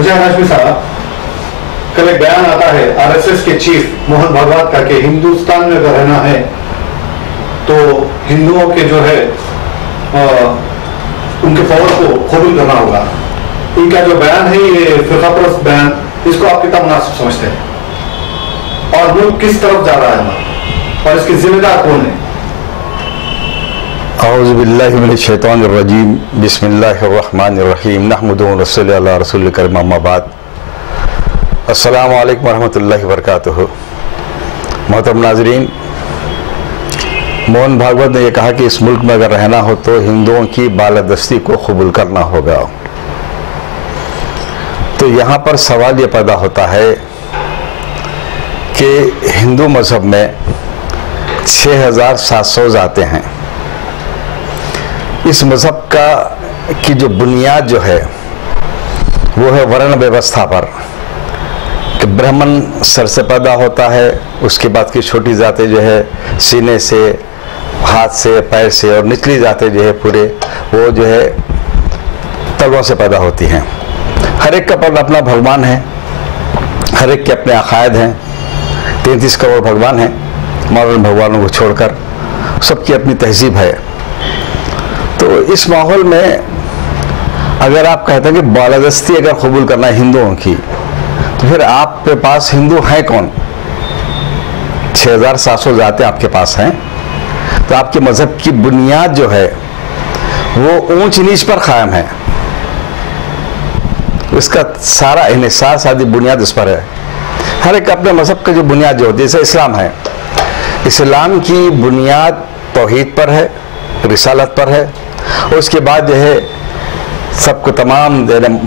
मुजाहिद हाशमी साहब, कल एक बयान आता है आरएसएस के चीफ मोहन भागवत का कि हिंदुस्तान में अगर रहना है तो हिंदुओं के जो है उनके पावर को कबूल करना होगा। इनका जो बयान है ये फिरकापरस्त बयान, इसको आप कितना मुनासिब समझते हैं और मुल्क किस तरफ जा रहा है और इसके जिम्मेदार कौन है? औज़ु बिल्लाहि मिनश शैतानिर रजीम, बिस्मिल्लाहिर रहमानिर रहीम, नहमदुहु व नसल्ली अला रसूलिल करीम, अम्मा बाद। अस्सलामु अलैकुम व रहमतुल्लाहि व बरकातुहू। मोहतरम नाज़रीन, मोहन भागवत ने यह कहा कि इस मुल्क में अगर रहना हो तो हिंदुओं की बालादस्ती को कबूल करना होगा। तो यहाँ पर सवाल ये पैदा होता है कि हिंदू मज़हब में 6700 ज़ातें हैं। इस मज़हब का की जो बुनियाद जो है वो है वर्ण व्यवस्था पर, कि ब्राह्मण सर से पैदा होता है, उसके बाद की छोटी जातें जो है सीने से, हाथ से, पैर से, और निचली जातें जो है पूरे वो जो है तलवों से पैदा होती हैं। हर एक का अपना भगवान है, हर एक के अपने अकायद हैं। 33 करोड़ भगवान हैं, मौलाना भगवानों को छोड़कर सबकी अपनी तहजीब है। तो इस माहौल में अगर आप कहते हैं कि बालादस्ती अगर कबूल करना है हिंदुओं की, तो फिर आपके पास हिंदू हैं कौन? 6700 जातें आपके पास हैं। तो आपके मज़हब की बुनियाद जो है वो ऊंच नीच पर कायम है, इसका सारा इन्हिसार, सारी बुनियाद इस पर है। हर एक अपने मज़हब का जो बुनियाद जो होती है, जैसे इस्लाम है, इस्लाम की बुनियाद तौहीद पर है, रिसालत पर है, और उसके बाद जो है सबको तमाम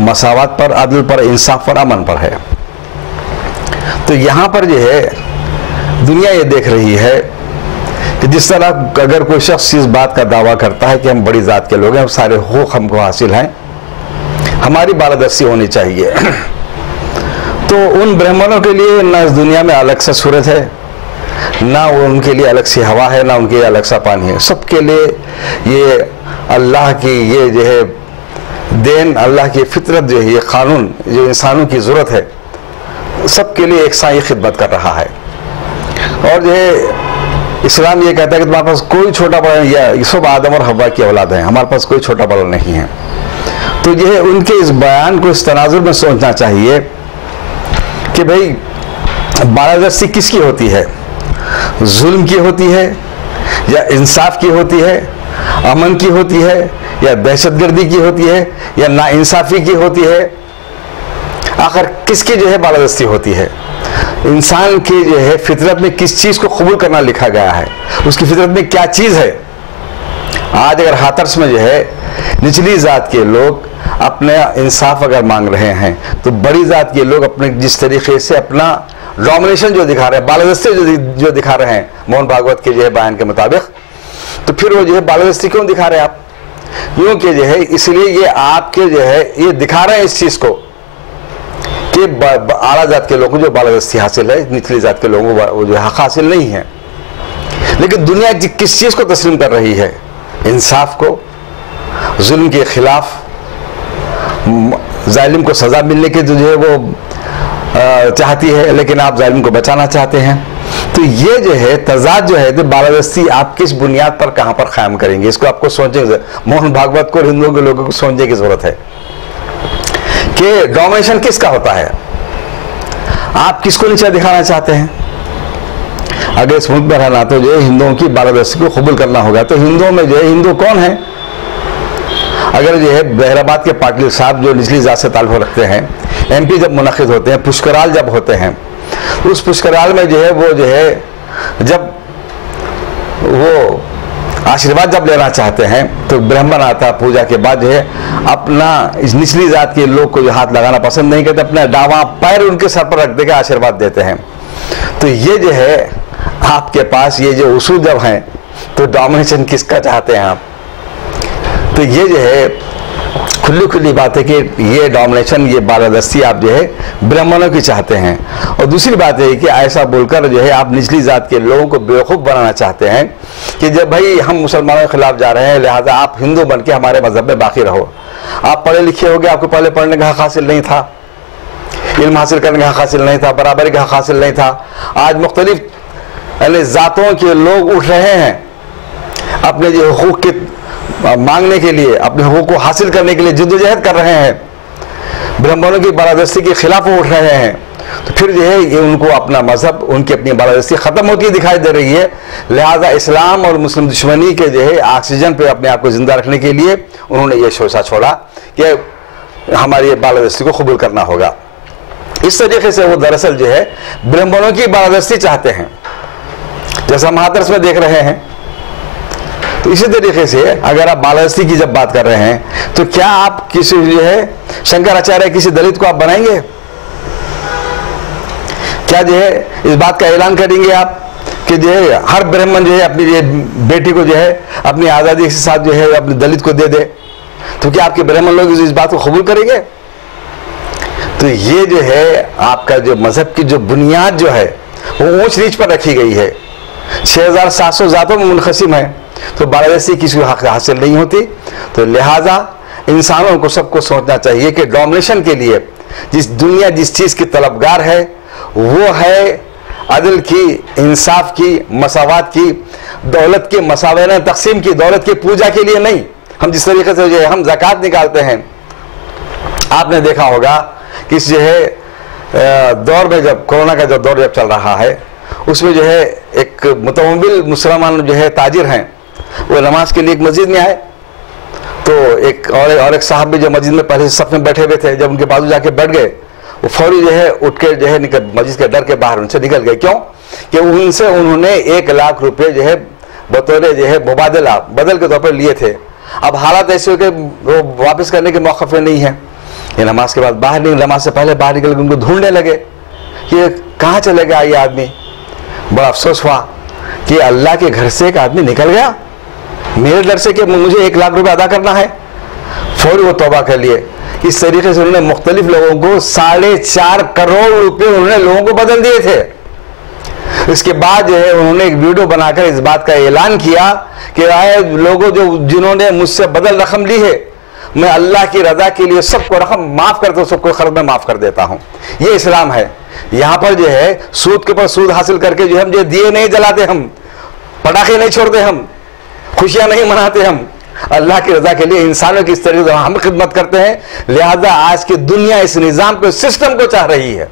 मसावत पर, अदल पर, इंसाफ पर, अमन पर है। तो यहाँ पर जो है दुनिया ये देख रही है कि जिस तरह अगर कोई शख्स इस बात का दावा करता है कि हम बड़ी ज़ात के लोग हैं, सारे हुकूक हमको हासिल हैं, हमारी बालादस्ती होनी चाहिए, तो उन ब्राह्मणों के लिए ना इस दुनिया में अलग सा सूरत है, ना उनके लिए अलग सी हवा है, ना उनके लिए अलग सा पानी है। सबके लिए ये अल्लाह की ये जो है देन, अल्लाह की फितरत जो है, ये कानून जो इंसानों की ज़रूरत है, सबके लिए एक साई खिदमत कर रहा है। और जो है इस्लाम ये कहता है कि तुम्हारे पास कोई छोटा बड़ा, या सब आदम और हव्वा की औलाद है, हमारे पास कोई छोटा बड़ा नहीं है। तो ये उनके इस बयान को इस तनाजुर में सोचना चाहिए कि भाई बालादस्ती किसकी होती है? जुल्म की होती है या इंसाफ की होती है, अमन की होती है या दहशतगर्दी की होती है या नाइंसाफी की होती है? आखिर किसकी जो है बालादस्ती होती है? इंसान की जो है फितरत में किस चीज़ को कबूल करना लिखा गया है, उसकी फितरत में क्या चीज़ है? आज अगर हाथरस में जो है निचली ज़ात के लोग अपने इंसाफ अगर मांग रहे हैं, तो बड़ी ज़ात के लोग अपने जिस तरीके से अपना डोमिनेशन जो दिखा रहे हैं, बालादस्ती जो दिखा रहे हैं मोहन भागवत के जो है बयान के मुताबिक, तो फिर वो जो है बालादस्ती क्यों दिखा रहे हैं आप? यूँ कि जो है इसलिए ये आपके जो है ये दिखा रहे हैं इस चीज़ को कि आला जात के लोगों को जो बालादस्ती हासिल है, निचली जात के लोगों को जो हक हासिल नहीं है। लेकिन दुनिया किस चीज़ को तस्लीम कर रही है? इंसाफ को, जुल्म के खिलाफ, जालिम को सज़ा मिलने की जो है वो चाहती है, लेकिन आप जालिम को बचाना चाहते हैं। तो ये जो है तजाद जो है, तो बालादस्ती आप किस बुनियाद पर कहाँ पर कायम करेंगे, इसको आपको सोचने, मोहन भागवत को, हिंदुओं के लोगों को सोचने की ज़रूरत है कि डोमिनेशन किसका होता है, आप किसको नीचे दिखाना चाहते हैं। अगर इस मुल्क में रहना तो जो है हिंदुओं की बालादस्ती को कबूल करना होगा। तो हिंदुओं में जो है हिंदू कौन है? अगर जो है बहराबाद के पाटिल साहब जो निचली जात से ताल्लुक़ रखते हैं, MP जब मुनक़िद होते हैं, पुष्कराल जब होते हैं, उस पुष्कराल में जो है वो जो है जब वो आशीर्वाद जब लेना चाहते हैं तो ब्राह्मण आता, पूजा के बाद जो है अपना इस निचली जात के लोग को जो हाथ लगाना पसंद नहीं करते, अपना दावा पैर उनके सर पर रख देकर आशीर्वाद देते हैं। तो ये जो है आपके पास ये जो उसूल जब हैं, तो डोमिनेशन किसका चाहते हैं आप? तो ये जो है खुली खुली बात है कि ये डोमिनेशन, ये बालादस्ती आप जो है ब्राह्मणों की चाहते हैं। और दूसरी बात है कि ऐसा बोलकर जो है आप निचली जात के लोगों को बेवकूफ़ बनाना चाहते हैं कि जब भाई हम मुसलमानों के खिलाफ जा रहे हैं, लिहाजा आप हिंदू बन के हमारे मजहब में बाकी रहो। आप पढ़े लिखे हो गए, आपको पहले पढ़ने का हक हासिल नहीं था, इल्म हासिल करने का हक हासिल नहीं था, बराबरी का हक हासिल नहीं था। आज मुख्तलिफ ज़ातों के लोग उठ रहे हैं अपने जो हुकूक के मांगने के लिए, अपने हुकूक को हासिल करने के लिए जिद्दोजहद कर रहे हैं, ब्राह्मणों की बालादस्ती के खिलाफ उठ रहे हैं। तो फिर जो है ये उनको अपना मजहब, उनकी अपनी बालादस्ती ख़त्म होती दिखाई दे रही है। लिहाजा इस्लाम और मुस्लिम दुश्मनी के जो है ऑक्सीजन पे अपने आप को ज़िंदा रखने के लिए उन्होंने ये शोशा छोड़ा कि हमारी बालादस्ती को कबूल करना होगा। इस तरीके से वो दरअसल जो है ब्राह्मणों की बालादस्ती चाहते हैं, जैसा हम हाथरस में देख रहे हैं। तो इसी तरीके से अगर आप बालादस्ती की जब बात कर रहे हैं तो क्या आप किसी जो है शंकराचार्य किसी दलित को आप बनाएंगे? क्या जो है इस बात का ऐलान करेंगे आप कि जो है हर ब्राह्मण जो है अपनी बेटी को जो है अपनी आज़ादी के साथ जो है अपने दलित को दे दे? तो क्या आपके ब्राह्मण लोग इस बात को कबूल करेंगे? तो ये जो है आपका जो मजहब की जो बुनियाद जो है वो ऊंच नीच पर रखी गई है। 6700 जातों में मुनक़सिम है, तो बालादस्ती किसी को हक हासिल नहीं होती। तो लिहाजा इंसानों को सबको सोचना चाहिए कि डोमिनेशन के लिए दुनिया जिस चीज़ की तलबगार है वो है अदल की, इंसाफ की, मसावत की, दौलत के मसावैन तकसीम की, दौलत की पूजा के लिए नहीं। हम जिस तरीके से जो है हम ज़कात निकालते हैं, आपने देखा होगा कि जो है दौर में जब कोरोना का जब दौर जब चल रहा है उसमें जो है एक मुतमविल मुसलमान जो है ताजिर हैं, वो नमाज के लिए एक मस्जिद में आए। तो एक साहब भी जो मस्जिद में पहले सफ में बैठे हुए थे, जब उनके बाजू जाके बैठ गए वो फौरी जो है उठ के जो है निकल, मस्जिद के डर के बाहर उनसे निकल गए। क्यों? कि उनसे उन्होंने 1 लाख रुपए जो है बतौर जो है मुबादला बदल के तौर पर लिए थे। अब हालात ऐसे हो कि वो वापस करने के मौके पे नहीं है। ये नमाज के बाद बाहर निकल, नमाज से पहले बाहर निकल के उनको ढूंढने लगे कि कहाँ चले गया ये आदमी। बड़ा अफसोस हुआ कि अल्लाह के घर से एक आदमी निकल गया मेरे डर से कि मुझे 1 लाख रुपए अदा करना है। फौरी वो तौबा कर लिए। इस तरीके से उन्होंने मुख्तलिफ लोगों को 4.5 करोड़ रुपए उन्होंने लोगों को बदल दिए थे। इसके बाद जो है उन्होंने एक वीडियो बनाकर इस बात का ऐलान किया कि आए लोगों जिन्होंने मुझसे बदल रकम ली है, मैं अल्लाह की रजा के लिए सबको रकम माफ करता हूँ, सबको खर्च में माफ कर देता हूँ। ये इस्लाम है। यहाँ पर जो है सूद के ऊपर सूद हासिल करके जो हम जो दिए नहीं जलाते, हम पटाखे नहीं छोड़ते, हम खुशियां नहीं मनाते, हम अल्लाह की रजा के लिए इंसानों की इस तरीके से हम खिदमत करते हैं। लिहाजा आज की दुनिया इस निज़ाम को, सिस्टम को चाह रही है,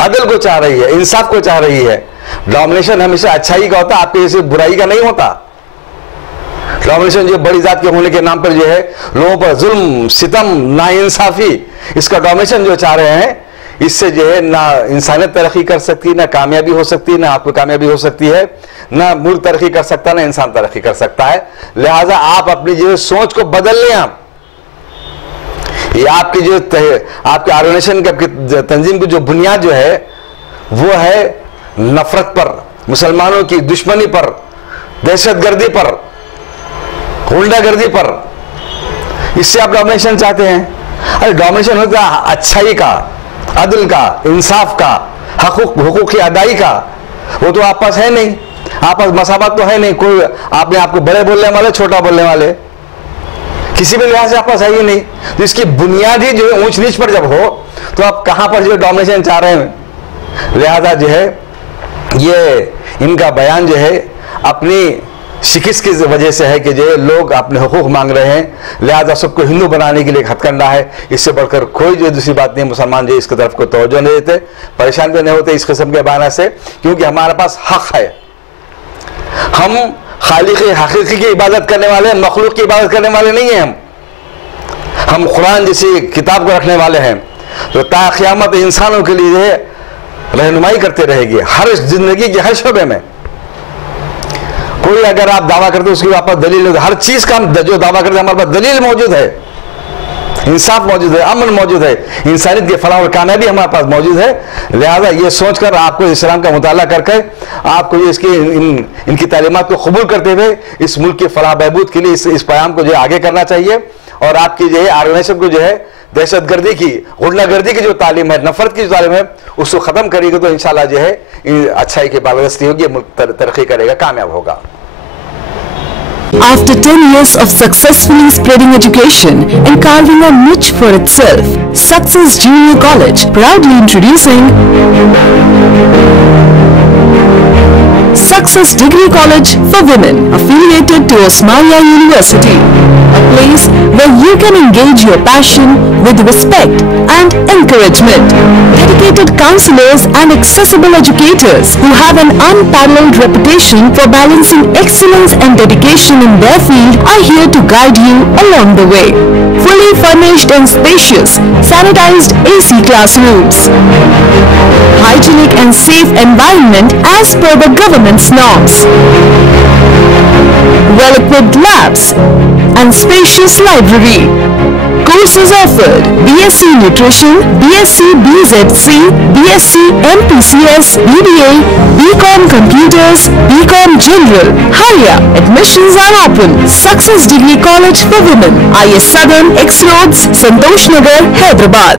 अदल को चाह रही है, इंसाफ को चाह रही है। डोमिनेशन हमेशा अच्छाई का होता है, आपके जैसे बुराई का नहीं होता। डोमिनेशन जो बड़ी जात के होने के नाम पर जो है लोगों पर जुल्म, सितम, नाइंसाफी, इसका डोमिनेशन जो चाह रहे हैं, इससे जो है ना इंसानियत तरक्की कर सकती है, ना कामयाबी हो सकती है, ना आपको कामयाबी हो सकती है, ना मुल्क तरक्की कर सकता है, ना इंसान तरक्की कर सकता है। लिहाजा आप अपनी जो सोच को बदल लें। आप ये आपकी जो आपके ऑर्गेनाइजेशन की, आपकी तंजीम की जो बुनियाद जो है वो है नफरत पर, मुसलमानों की दुश्मनी पर, दहशतगर्दी पर, गुंडागर्दी पर। इससे आप डोमिनेशन चाहते हैं। अरे डोमिनेशन होता है अच्छाई का, अदल का, इंसाफ का, हुकूक की अदाई का। वो तो आप पास है नहीं, आप पास मसावत तो है नहीं। कोई आपने आपको बड़े बोलने वाले, छोटा बोलने वाले, किसी भी लिहाज से आप पास है ही नहीं। तो इसकी बुनियाद ही जो है ऊंच नीच पर जब हो तो आप कहां पर जो डोमिनेशन चाह रहे हैं। लिहाजा जो है ये इनका बयान जो है अपनी शिकिस्त की वजह से है कि जो लोग अपने हुकूक मांग रहे हैं। लिहाजा सबको हिंदू बनाने के लिए एक हथकंडा है। इससे बढ़कर कोई जो दूसरी बात नहीं। मुसलमान जो इसकी तरफ को तवज्जो नहीं देते, परेशान भी नहीं होते इस किस्म के बयान से, क्योंकि हमारे पास हक है। हम खालिक हकीकी की इबादत करने वाले, मखलूक की इबादत करने वाले नहीं हैं। हम कुरान जैसी किताब को रखने वाले हैं तो ता क़यामत इंसानों के लिए रहनुमाई करते रहेगी हर जिंदगी के हर शोबे में। कोई अगर आप दावा करते हो उसकी आप पास दलील, हर चीज का हम जो दावा करते हैं हमारे पास दलील मौजूद है, इंसाफ मौजूद है, अमन मौजूद है, इंसानियत की फलाह और कामयाबी हमारे पास मौजूद है। लिहाजा ये सोचकर आपको इस्लाम का मुताला करके आपको ये इसकी इनकी तालीमात को कबूल करते हुए इस मुल्क की फलाह बहबूद के लिए इस पैगाम को जो है आगे करना चाहिए। और आपकी जो है ऑर्गेनाइजेशन को जो है दहशतगर्दी की, गुंडागर्दी की जो तालीम है, नफरत की जो तालीम है, उसको ख़त्म करेगी तो इंशाल्लाह जो है अच्छाई की बालादस्ती होगी, मुल्क तरक्की करेगा, कामयाब होगा। After 10 years of successfully spreading education and carving a niche for itself, Success Junior College proudly introducing Success Degree College for Women, affiliated to Osmania University, a place where you can engage your passion with respect and encouragement. Dedicated counselors and accessible educators who have an unparalleled reputation for balancing excellence and dedication in their field are here to guide you along the way. Fully furnished and spacious, sanitized AC classrooms, hygienic and safe environment as per the government's norms, well-equipped labs and spacious library. Courses offered: BSc Nutrition, BSc BZC, BSc MPCS, BBA, BCom Computers, BCom General. Hurry up! Admissions are open. Success Degree College for Women, IS Southern, X Roads, Santosh Nagar, Hyderabad.